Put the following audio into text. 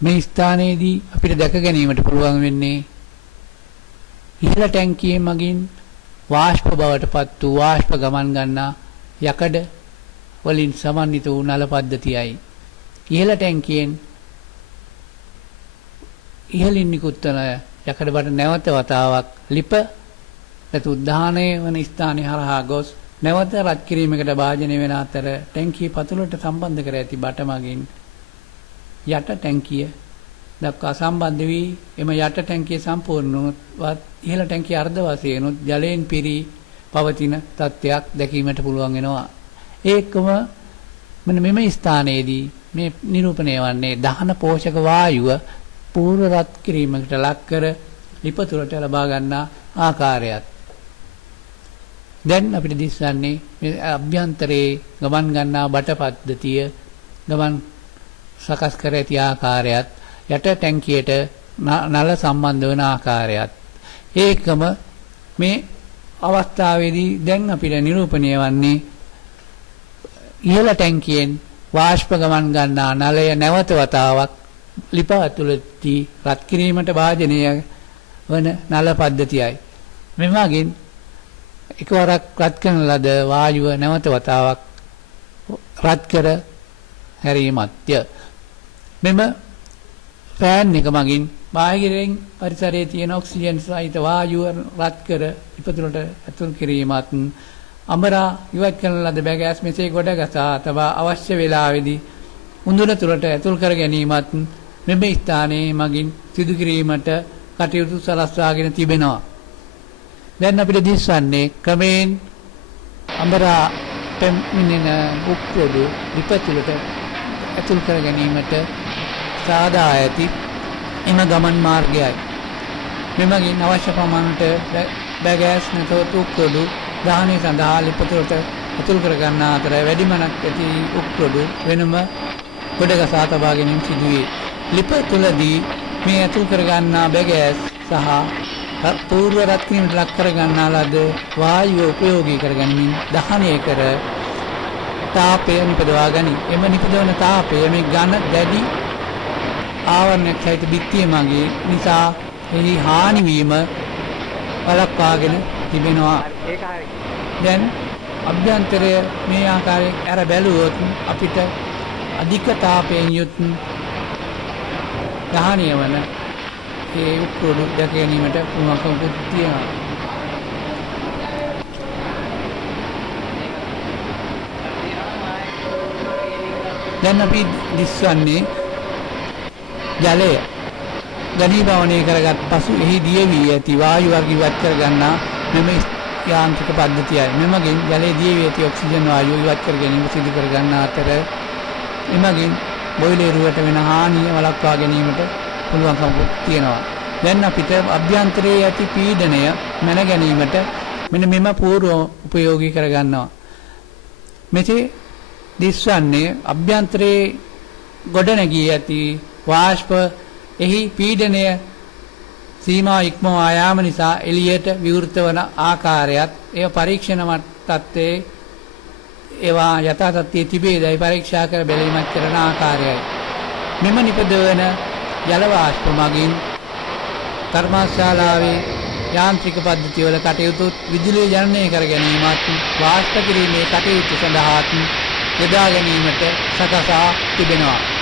මේ ස්ථානයේදී අපිට දැක ගැනීමට පුළුවන් වෙන්නේ ඉහළ ටැංකියේ මගින් වාෂ්ප බවට පත් වූ වාෂ්ප ගමන් ගන්නා යකඩ වලින් සමන්විත වූ නල පද්ධතියයි. ඉහළ ටැංකියෙන් ඉහළින් නිකුත් වන යකඩ බට නැවත වතාවක් ලිප නැතු උද්දානය වන ස්ථානය හරහා ගොස් නැවත රත් කිරීමකට භාජනය වෙන අතර ටැංකිය පතුලට සම්බන්ධ කර ඇති බට මගින් යට ටැංකිය දක්වා සම්බන්ධ වී එම යට ටැංකිය සම්පූර්ණ වුණොත් ඉහළ ටැංකිය අර්ධ වශයෙන්ුත් ජලයෙන් පිරී පවතින තත්ත්වයක් දැකීමට පුළුවන් වෙනවා. ඒකම මෙන්න මෙම ස්ථානයේදී මේ නිරූපණය වන්නේ දහන පෝෂක වායුව පූර්ව රත් කිරීමකට ලක් කර ලිප තුළට ලබා ගන්නා ආකාරයත්. දැන් අපිට දිස්වන්නේ මේ අභ්‍යන්තරයේ ගමන් ගන්නා බට පද්ධතිය ගමන් සකස් කර ඇති ආකාරයත් යට ටැංකියට නල සම්බන්ධ වන ආකාරයත්. ඒකම මේ අවස්ථාවේදී දැන් අපිට නිරූපණය වන්නේ ඉහළ ටැංකියෙන් වාෂ්ප ගමන් ගන්නා නලය නැවත වතාවක් ලිප ඇතුළතදී රත් කිරීමට භාජනය වන නල පද්ධතියයි. මෙමගින් එකවරක් රත් කරන ලද වායුව නැවත වතාවක් රත් කර හැරීමත්ය. මෙම ෆෑන් එක මගින් බාහිරින් පරිසරයේ තියෙන ඔක්සිජන් සහිත වායුව රත් කර ඉපතුලට ඇතුල් කිරීමත් අමරා ඉවත් කරන ලද බැගෑස් මෙසේ ගොඩගසා තබා අවශ්‍ය වේලාවෙදී උඳුන තුළට ඇතුල් කර ගැනීමත් මෙම ස්ථානයේ මගින් සිදු කිරීමට කටයුතු සලස්වාගෙන තිබෙනවා. දැන් අපිට දිස්වන්නේ ක්‍රමයෙන් අමරා පැමිණෙන උක්‍රොඩු විපතුලට ඇතුල් කර ගැනීමට සාදා ඇති එම ගමන් මාර්ගයයි. මෙමගින් අවශ්‍ය පමණට බැගෑස් නැතොත් උක්‍රොඩු දහනය සඳහා ලිපතුලට ඇතුල් කර ගන්නා අතර වැඩිමනක් ඇති උක්‍රොඩු වෙනම ගොඩගසා තබා ගැනීම සිදුවේ. ලිප තුලදී මේ ඇතුල් කර ගන්නා බැගෑස් සහ පූර්ව රත් කිරීමට ලක් කර ගන්නා ලද වායුව උපයෝගී කර ගැනීමෙන් දහනය කර තාපය නිපදවා ගනී. එම නිපදවන තාපය මේ ඝන දැඩි ආවරණයක් සහිත බිත්තිය මගේ නිසා එහි හානි වීම වළක්වාගෙන තිබෙනවා. දැන් අභ්‍යන්තරය මේ ආකාරයෙන් අර බැලුවොත් අපිට අධික තාපයෙන් යුත් දහනය වන ඒ උක්‍රොඩු දැක ගැනීමට පුළුවන්කමක් තියෙනවා. දැන් අපි දිස්වන්නේ ජලය ඝනීභවනය කරගත් පසු එහි දිය වී ඇති වායු වර්ග ඉවත් කර ගන්නා මෙම යාන්ත්‍රික පද්ධතියයි. මෙමගින් ජලයේ දිය වී ඇති ඔක්සිජන් වායුව ඉවත් කර ගැනීම සිදු කර ගන්නා අතර එමගින් බොයිලරුවට වෙන හානිය වළක්වා ගැනීමට පුළුවන්කමක් තියෙනවා. දැන් අපිට අභ්‍යන්තරයේ ඇති පීඩනය මැන ගැනීමට මෙන්න මෙම පූර්ව උපයෝගී කර ගන්නවා. මෙසේ දිස්වන්නේ අභ්‍යන්තරයේ ගොඩනැගී ඇති වාෂ්ප එහි පීඩනය සීමා ඉක්මවා යාම නිසා එළියට විවෘත වන ආකාරයත් ඒ පරීක්ෂණ තත්ත්වයේ ඒවා යථා තත්ත්වයේ තිබේදයි පරීක්ෂා කර බැලීමක් කරන ආකාරයයි. මෙම නිපදවන ජල වාෂ්ප මගින් කර්මාශාලාවේ යාන්ත්‍රික පද්ධතිවල කටයුතු විදුලිය ජනනය කර ගැනීමත් වාෂ්ප කිරීමේ කටයුතු සඳහාත් යොදා ගැනීමට සකසා තිබෙනවා.